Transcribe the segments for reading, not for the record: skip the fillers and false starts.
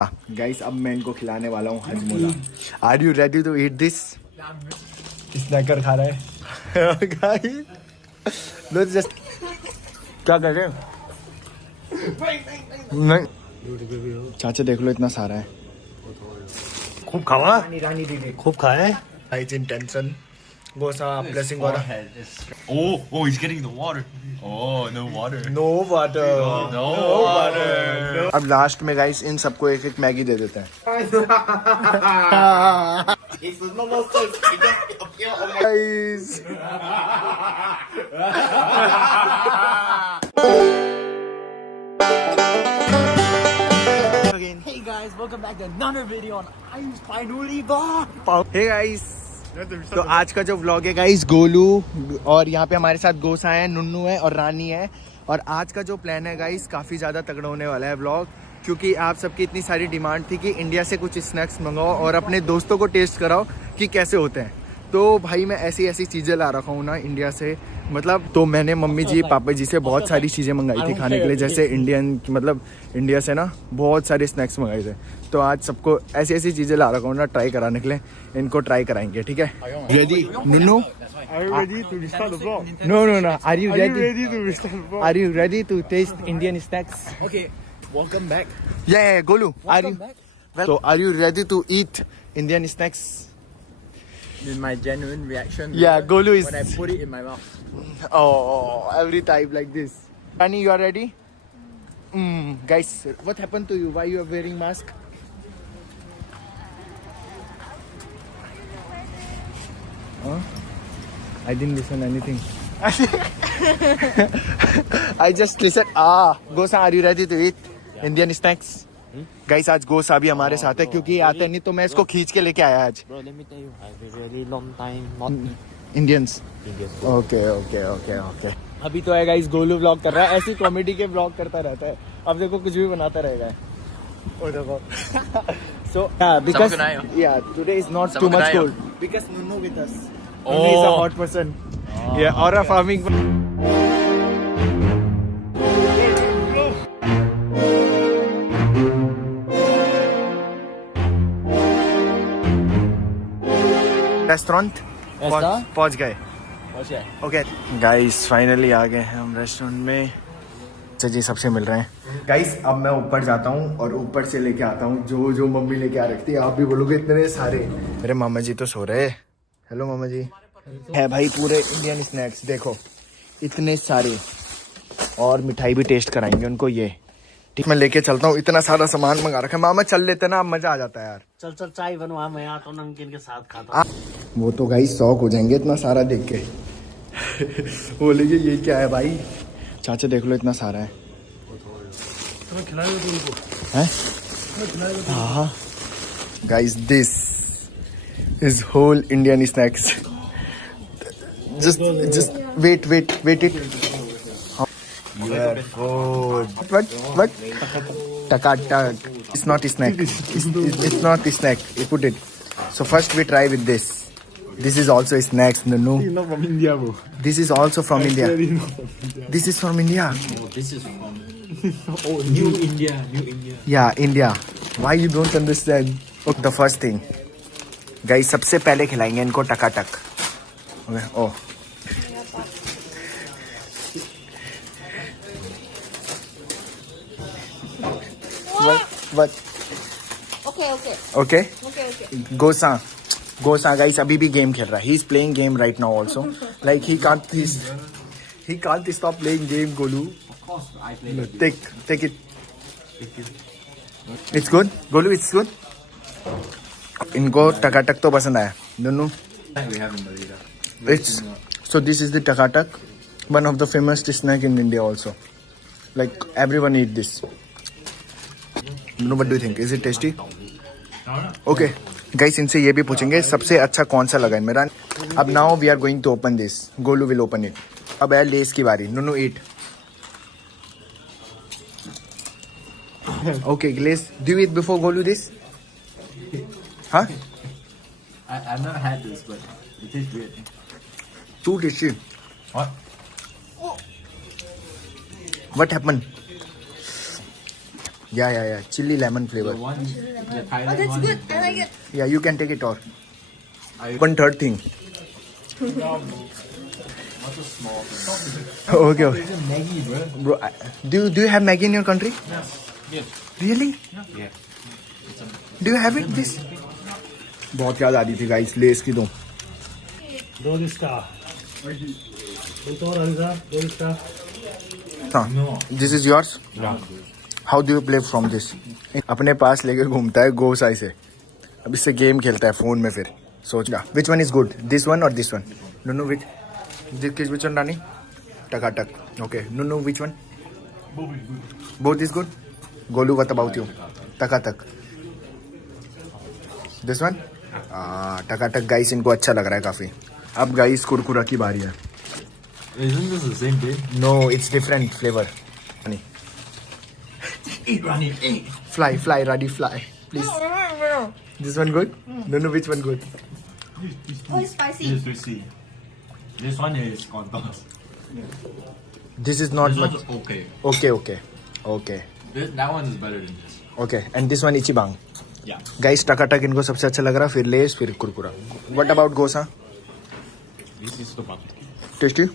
Guys अब मैं इनको खिलाने वाला हूँ Hajmola. Are you ready to eat this? Snacker खा रहा है गाइस लो जस्ट क्या कर रहे हैं? नहीं चाचा देख लो इतना सारा है। खूब खावा, रानी दीदी खूब खाए। It's in tension. Go sa blessing water. Oh, he's getting the water. Oh, no water. No water. No water. अब लास्ट में गाइस इन सबको एक एक मैगी दे देते हैं। Guys. Hey guys, welcome back to another video on Ayush Finally Vlog. Hey guys. तो आज का जो व्लॉग है गाइस गोलू और यहाँ पे हमारे साथ गोसा है, नुन्नू है और रानी है। और आज का जो प्लान है गाइस काफ़ी ज़्यादा तगड़ा होने वाला है व्लॉग, क्योंकि आप सबकी इतनी सारी डिमांड थी कि इंडिया से कुछ स्नैक्स मंगाओ और अपने दोस्तों को टेस्ट कराओ कि कैसे होते हैं। तो भाई मैं ऐसी ऐसी चीज़ें ला रखा हूँ ना इंडिया से, मतलब तो मैंने मम्मी जी पापा जी से बहुत सारी चीज़ें मंगाई थी खाने के लिए, जैसे इंडियन मतलब इंडिया से ना बहुत सारे स्नैक्स मंगाए थे। तो आज सबको ऐसी ऐसी चीज़ें ला रखा हूँ ना ट्राई कराने के लिए, इनको ट्राई कराएंगे। ठीक है ready नुन्नू? Are you ready to restart the vlog? No. Are you ready? to restart the vlog? Are you ready to taste Indian snacks? Okay, welcome back. Yeah, Golu. Are you? back. So, are you ready to eat Indian snacks? This is my genuine reaction. Yeah, Golu is. when I put it in my mouth. Oh, every time like this. Rani, you are ready? Guys, what happened to you? Why you are wearing mask? Huh? I didn't listen anything. I just listened. Gosa, are you ready to eat Indian snacks? Guys आज गोसा भी हमारे साथ है, क्योंकि आते नहीं तो मैं इसको खींच के लेके आया आज। Bro, let me tell you, I've been really long time not Indians Indian. Okay. अभी तो है गाइस गोलू व्लॉग कर रहा है, ऐसी कॉमेडी के व्लॉग करता रहता है। अब देखो कुछ भी बनाता रहेगा। और देखो so because today is not too much cold because Nunnu with us. Nunnu is a hot person. Yeah, aura farming. Restaurant पहुंच गए। ओके गाइस फाइनली आ गए हैं हम रेस्टोरेंट में। अच्छा जी सबसे मिल रहे हैं गाइस। अब मैं ऊपर जाता हूँ और ऊपर से लेके आता हूँ जो मम्मी लेके आ रखती है। आप भी बोलोगे इतने सारे। मेरे मामा जी तो सो रहे हैं। हेलो मामा जी। है भाई पूरे इंडियन स्नैक्स देखो इतने सारे, और मिठाई भी टेस्ट कराएंगे उनको। ये ठीक मैं लेके चलता हूँ, इतना सारा सामान मंगा रखा है। मामा चल लेते ना, अब मजा आ जाता है यार। चल चाय बनवा, मैं आता हूँ नमकीन के साथ खाता हूँ। वो तो गाइस शौक हो जाएंगे इतना सारा देख के। बोलेंगे ये क्या है भाई। चाचा देख लो इतना सारा है। हाँ guys this is whole Indian snacks. just wait it. Your food. What? Taka. It's not a snack. It's not a snack. You put it. So first we try with this. This is also a snack, Nunu. He's not from India, bro. This is also from India. Not from India. This is from India. This is from New India. Yeah, India. Why you don't understand? Okay, the first thing. Guys, सबसे पहले खिलाएंगे इनको Takatak. Okay. Oh. What? Okay. Gosa guys अभी भी game खेल रहा है। He is playing game right now also. Like he can't stop playing game. Golu take it. It's good Golu, it's good. इनको टकाटक तो पसंद आया दोनों। It's so this is the takatak, one of the famous snack in India also. Like everyone eat this. What do you think? Is it tasty? Okay, guys इनसे ये भी पूछेंगे सबसे अच्छा कौन सा लगा इनमें। अब now we are going to open this. Golu will open it. अब है लेस की बारी। Nunu eat. Okay, Glaze. Do you eat before Golu this? Huh? I've never had this, but it tastes weird. Too tasty. What? What happened? Yeah. Chili lemon flavor. The one, the Oh, Thailand that's one good. is I like it. Yeah, you can take it all. One third thing. not so small. Okay. It's a Maggie, bro. Bro, do you have Maggi in your country? Yes. Really? Yeah. Do you have it this? बहुत याद आ रही थी guys less की तो. हाँ. This is yours? How do you play from this? अपने पास लेके घूमता है गोसाई से. अब इससे गेम खेलता है फोन में फिर. सोच ना. Which one is good? This one or this one? Nunu which? Which one Rani? Takatak. Okay. Nunu which one? Both is good. Golu, what about you? Takatak. This one? Takatak guys इनको अच्छा लग रहा है काफी. अब guys कुरकुरा की बारी है. Isn't this the same thing? No, it's different flavor. Eat, Ronnie, eat. Fly, Radi, fly. Please. This one good? No, which one good? Oh, it's spicy. This is spicy. This one is contours. This is not This much. one's okay. Okay. That one is better than this. Okay, and this one Ichibang. Yeah. Guys, टकाटक इनको सबसे अच्छा लग रहा. फिर less, फिर कुरकुरा. What about gosa? This is the one. Tasty?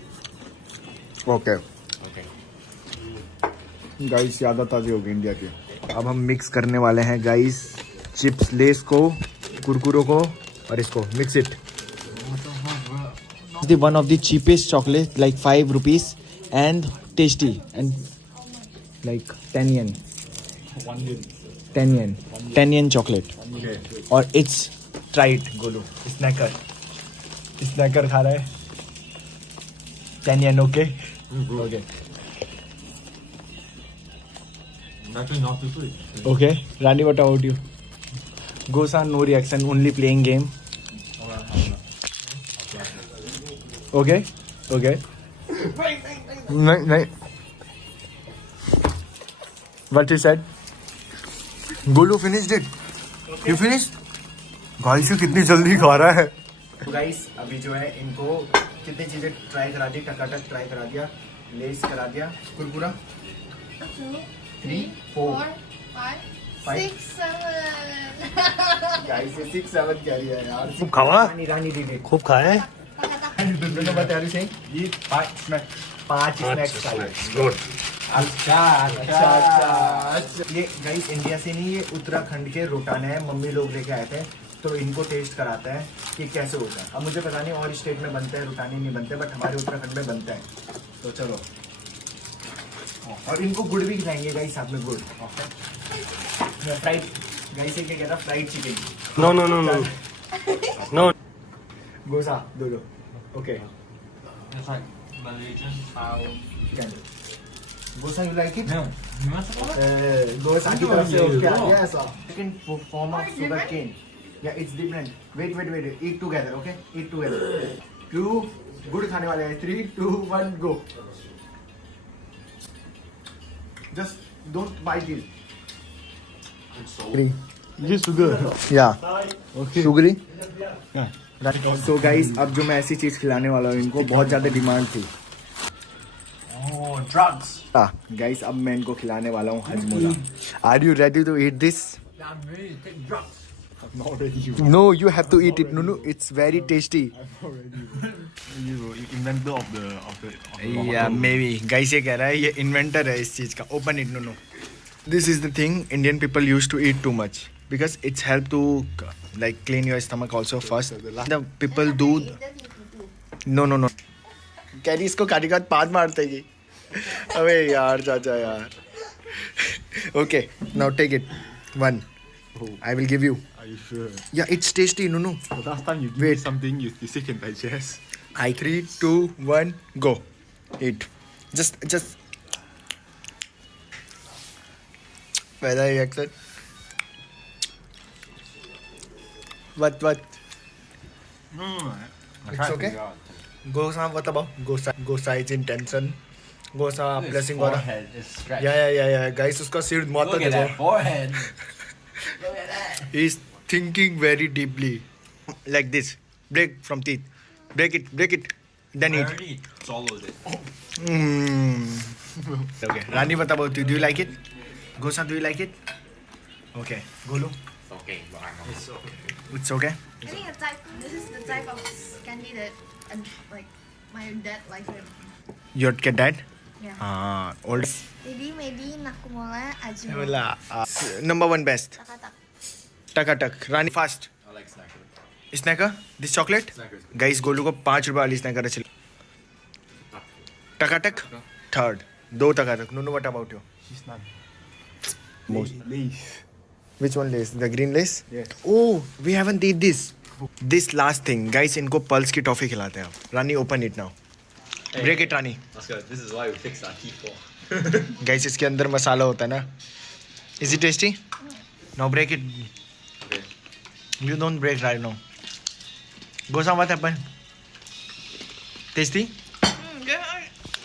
Okay. Okay. Guys याद ताज़ी हो गई इंडिया की. अब हम मिक्स करने वाले हैं गाइस चिप्स लेस को, कुरकुरो को और इसको. Mix it. The one of the cheapest chocolate, like 5 rupees, and tasty and like 10 yen. 10 yen. 10 yen chocolate. Okay. और it's try it Golu. Sneaker खा रहा है. 10 yen okay. Okay. Actually, not too sweet. Okay. Rani, what about you? Gosa, no reaction, only playing game. Okay. नहीं. What he said? Golu finished it. You finished? Guys ये कितनी जल्दी खा रहा है. गाइस अभी जो है इनको कितनी चीजें ट्राई करा दी. टकाटक ट्राई करा दिया, लेस करा दिया, कुरकुरा. 2, 3, 4, 4. 5, Five. 6, 7. गाइस ये 6, 7 क्या रही है यार. खूब खावा. रानी दीदी खूब खाए. दोनों बता रही सही. ये 5 स्नैक्स खाए. गुड. अच्छा. ये गाइस इंडिया से नहीं, ये उत्तराखंड के रोटाना है. मम्मी लोग लेके आए थे तो इनको टेस्ट कराते हैं कि कैसे होता है. अब मुझे पता नहीं और स्टेट में बनता है रोटानी नहीं बनते, बट हमारे उत्तराखंड में बनता है. तो चलो. और इनको गुड़ भी खिलाएंगे गाइस साथ में. गुड़ फ्राइड गाइस. ये क्या कहता फ्राइड चिकन. No. गोसा दो. Okay. It's like Malaysian style. गोसा you like it? No. You want some? गोसा की तरफ से उठ के आ गया ऐसा. Second form of sugar cane. Yeah, it's different. Wait. Eat together, okay? Eat together. 2 गुड़ खाने वाले हैं. 3, 2, 1 go. Just don't bite it. It's so. ये sugar. Yeah. Okay. Sugary? Yeah. So guys, अब जो मैं ऐसी चीज खिलाने वाला हूँ इनको, बहुत ज्यादा डिमांड थी. Oh, drugs. Guys, अब मैं इनको खिलाने वाला हूँ Hajmola. Are you ready to eat this? I'm ready to take drugs. No, you have to eat it. No, it's very tasty. You inventor of the Yeah, maybe. Guys, ये कह रहा है ये इन्वेंटर है इस चीज का. Open it, no. This is the thing Indian people used to eat too much because it's help to like clean your stomach also first. The people do. No. Carry इसको काटी का पाद मारते ही. अबे यार चाचा यार. Okay, now take it. 1. I will give you. Are you sure? Yeah, it's tasty. No. The last time you Wait. did something, you still can digest. 3, 2, 1, go. Eat. Just. Whether you accept. What? No. It's okay. Gosa, what about? Gosa is in tension. Gosa blessing वाला. Forehead is stretched. Yeah. Guys, उसका सिर माता Look at that देखो. forehead. Look at that. He's thinking very deeply. Like this. Break from teeth. Break it. Then I eat. already swallowed it. Okay. Rani, what about you? Do you like it? Gosa, do you like it? Okay. Golu? Okay, but I'm not. It's okay? I think the type. This is the type of candy that, like, my dad likes it. Your dad? Yeah. Old. Maybe Nakumola Ajinomoto. Number one best. Taka-taka. टका Rani fast I like snacker. Snacker this chocolate Snacker is good. Guys Golu को 5 रुपए वाली snacker अच्छी टकाटक third 2 टकाटक no what about you which one less the green less oh we haven't eat this last thing guys इनको Pulse की toffee खिलाते हैं आप Rani open it now break it Rani Let's go. This is why we fixed our T4. Guys इसके अंदर मसाला होता है ना is it tasty now break it Okay. You don't break right now. Gosa, what happened? Tasty?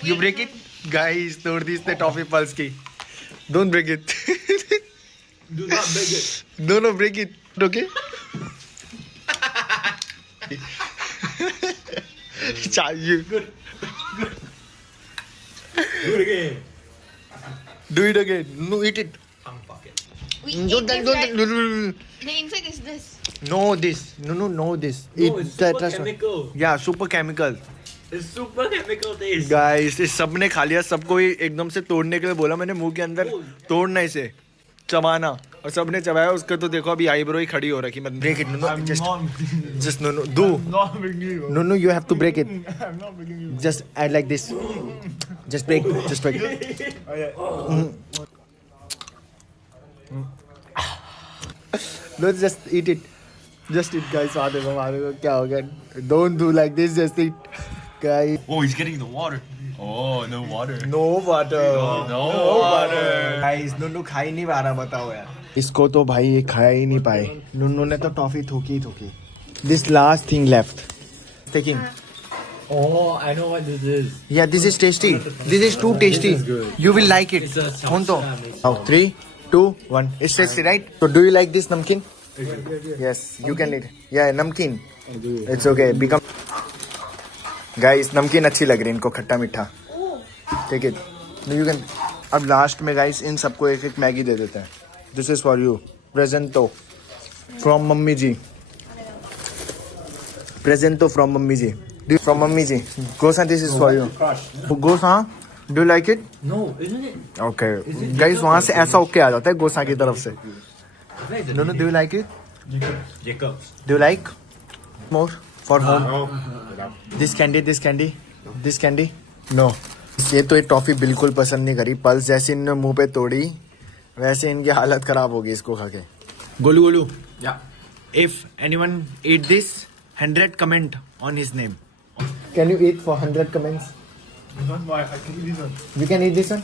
You break it? Guys, तोड़ दी इसने toffee pulse की. Don't break it. Do not beg it. No, break it. Okay? चाहिए. Do it again. Do it again. No, eat it. Fuck it. We eat this, right? The insect is this. No, this. No, this. No, it's super chemical. Yeah, super chemical. It's super chemical taste. Guys इस सब ने खा लिया सबको ही एकदम से तोड़ने के लिए बोला मैंने मुंह के अंदर तोड़ना इसे चबाना और सबने चबाया उसका तो देखो अभी आईब्रो ही खड़ी हो रखी मतलब break it just no do no you have to break it just I like this just break no just eat it just it guys आ देखो क्या हो गया don't do like this just it guys Oh, he's getting the water. Oh, no water. No water No water. Guys Nunnu खा ही नहीं पा रहा बताओ यार इसको तो भाई ये खाया ही नहीं पाए नुन्नू ने तो टॉफी थूकी this last thing left taking Oh, I know what this is. yeah this is tasty this is too tasty This is good. you will like it It's a honto salsa. now 3 2 1 it's tasty right so do you like this namkeen yes you can eat yeah namkeen it's okay become guys नमकीन अच्छी लग रही है इनको खट्टा मीठा ठीक है यू कैन अब लास्ट में गाइस इन सबको एक एक मैगी दे देते हैं this is for you present from mummy ji present from mummy ji from mummy ji Gosa this is for you Gosa do like it No, isn't it? Okay guys वहां से ऐसा ओके आ जाता है गोसा की तरफ से no no do you like it Jacobs. Do you like more for home this candy no ये तो ये टॉफी बिल्कुल पसंद नहीं करी पल्स जैसे इनने मुंह पे तोड़ी वैसे इनकी हालत खराब होगी इसको खा के Golu Yeah. If anyone eat this 100 comment on his name can you eat for 100 comments we can eat this one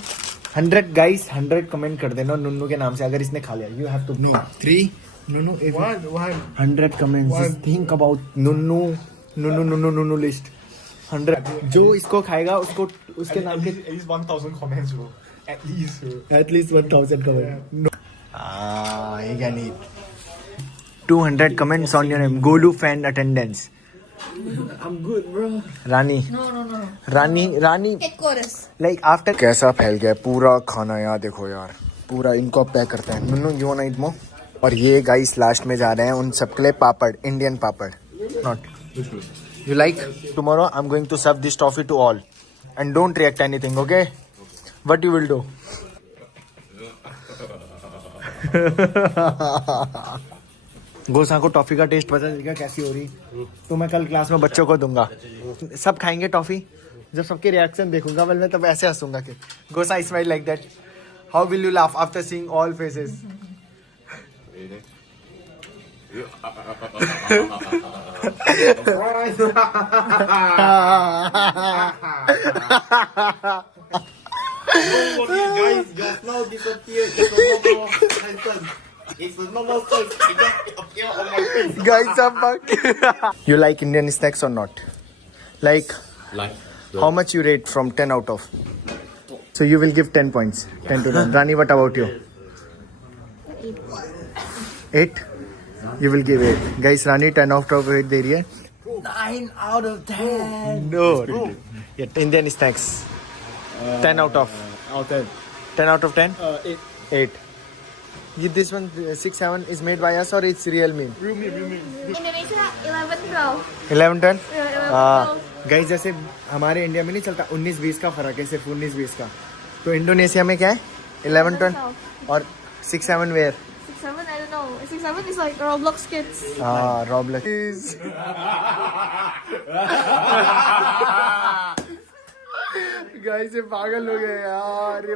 100 guys 100 comment कर देना नुन्नू के नाम से अगर इसने खा लिया you have to know 3 Nunnu 100 comments just think about Nunnu list 100 जो इसको खाएगा उसको उसके नाम के At least 1,000 comments, bro. At least, bro. at least 1000 comment he can eat 200 comments on your name Golu fan attendance I'm good, bro. Rani No. Rani Headquarters. Like after कैसा फैल गया पूरा खाना यार देखो यार पूरा इनको पैक करते हैं नुन्नू यू वांट ईट मोर और ये गाइस लास्ट में जा रहे हैं उन सबके लिए papad Indian papad not you like tomorrow I am going to serve this toffee to all and don't react anything okay what you will do Gosa को टॉफी का टेस्ट पता चल गया कैसी हो रही तो मैं कल क्लास में बच्चों को दूंगा सब खाएंगे टॉफी जब सबके रिएक्शन देखूंगा वेल मैं तब ऐसे हंसूंगा कि गोसा smile like that how will you laugh after seeing all faces Guys, your flow disappeared. It's a normal sentence. It's a normal sentence. It just appear on my face. guys I'm back. You like Indian snacks or not? Like how much you rate from 10 out of? So you will give 10 points. 10 to 9. Rani, what about you? 8? You will give 8. Guys, Rani 10 out of 8 दे रही है. 9 out of 10. No. Yeah, Indian snacks. 10 out of. 10 out of 10? 8. This one 6-7 is made by us or it's real meal? Indonesia 11-12. 11-12. Yeah, 11-12. Guys जैसे हमारे India में नहीं चलता 19-20 का फर्क है, सिर्फ 19-20 का, तो इंडोनेशिया में क्या है 11-12 और 6-7 where 6-7, I don't know. 6-7 is like Roblox kids. हाँ रॉबलेस गाइस ये पागल हो गए यार ये